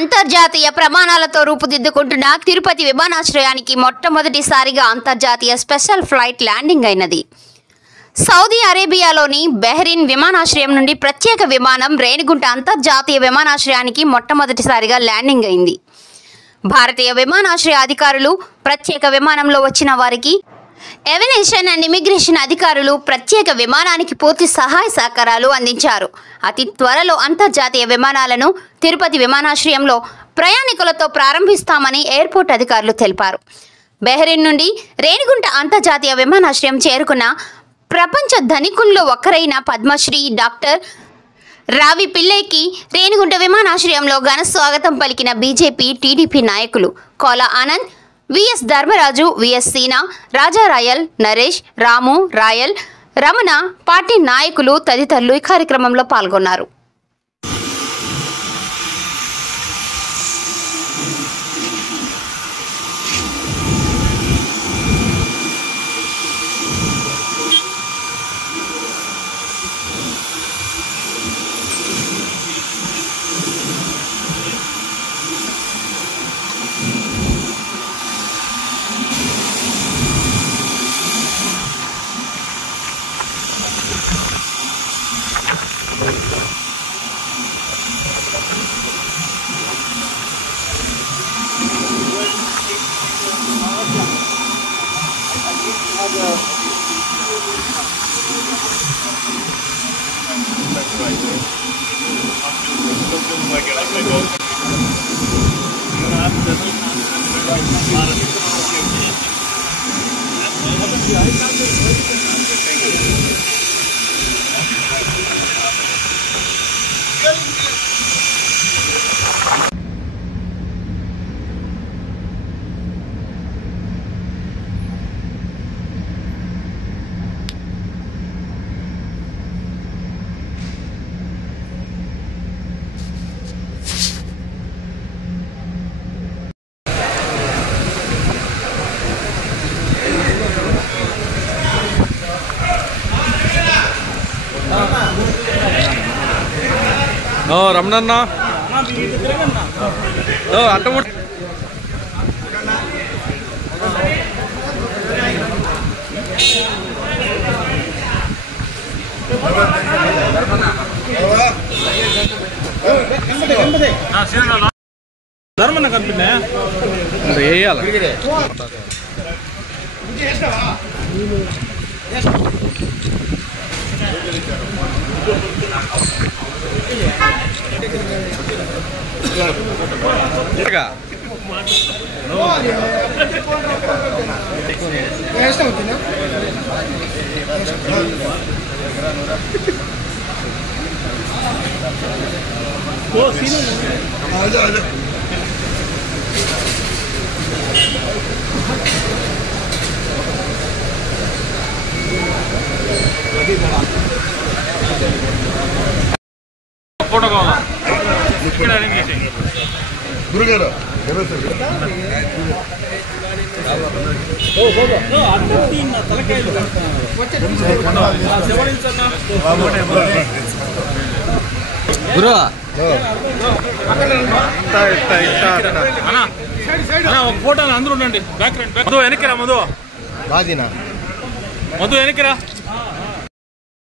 అంతర్జాతీయ ప్రమాణాలతో రూపుదిద్దుకుంటున్న తిరుపతి విమానాశ్రయానికి మొట్టమొదటిసారిగా అంతర్జాతీయ స్పెషల్ ఫ్లైట్ ల్యాండింగ్ అయినది. సౌదీ అరేబియాలోని బెహ్రీన్ విమానాశ్రయం నుండి ప్రత్యేక విమానం రేణిగుంట అంతర్జాతీయ విమానాశ్రయానికి మొట్టమొదటిసారిగా ల్యాండింగ్ అయింది. భారతీయ విమానాశ్రయ అధికారులు, ప్రత్యేక విమానంలో వచ్చిన వారికి ఏవియేషన్ అండ్ ఇమిగ్రేషన్ అధికారులు ప్రత్యేక విమానానికి పూర్తి సహాయ సహకారాలు అందించారు. అతి త్వరలో అంతర్జాతీయ విమానాలను తిరుపతి విమానాశ్రయంలో ప్రయాణికులతో ప్రారంభిస్తామని ఎయిర్పోర్ట్ అధికారులు తెలిపారు. బెహ్రీన్ నుండి రేణిగుంట అంతర్జాతీయ విమానాశ్రయం చేరుకున్న ప్రపంచ ధనికుల్లో ఒకరైన పద్మశ్రీ డాక్టర్ రావి పిల్లైకి రేణిగుంట విమానాశ్రయంలో ఘన స్వాగతం పలికిన బీజేపీ, టీడీపీ నాయకులు కోలా ఆనంద్, విఎస్ ధర్మరాజు, విఎస్ సీనా, రాజా రాయల్, నరేష్, రాము రాయల్, రమణ, పార్టీ నాయకులు తదితరులు ఈ కార్యక్రమంలో పాల్గొన్నారు. రమణన్న అట్ట ధర్మన్న కంపెనీ వేయాలి. ఫోటో కావాలా గురుగారు గురు ఒక ఫోటో అందరూ ఉండండి. బ్యాక్ రండి. మధు వెనక్కిరా, మధు మధు వెనక్కిరా.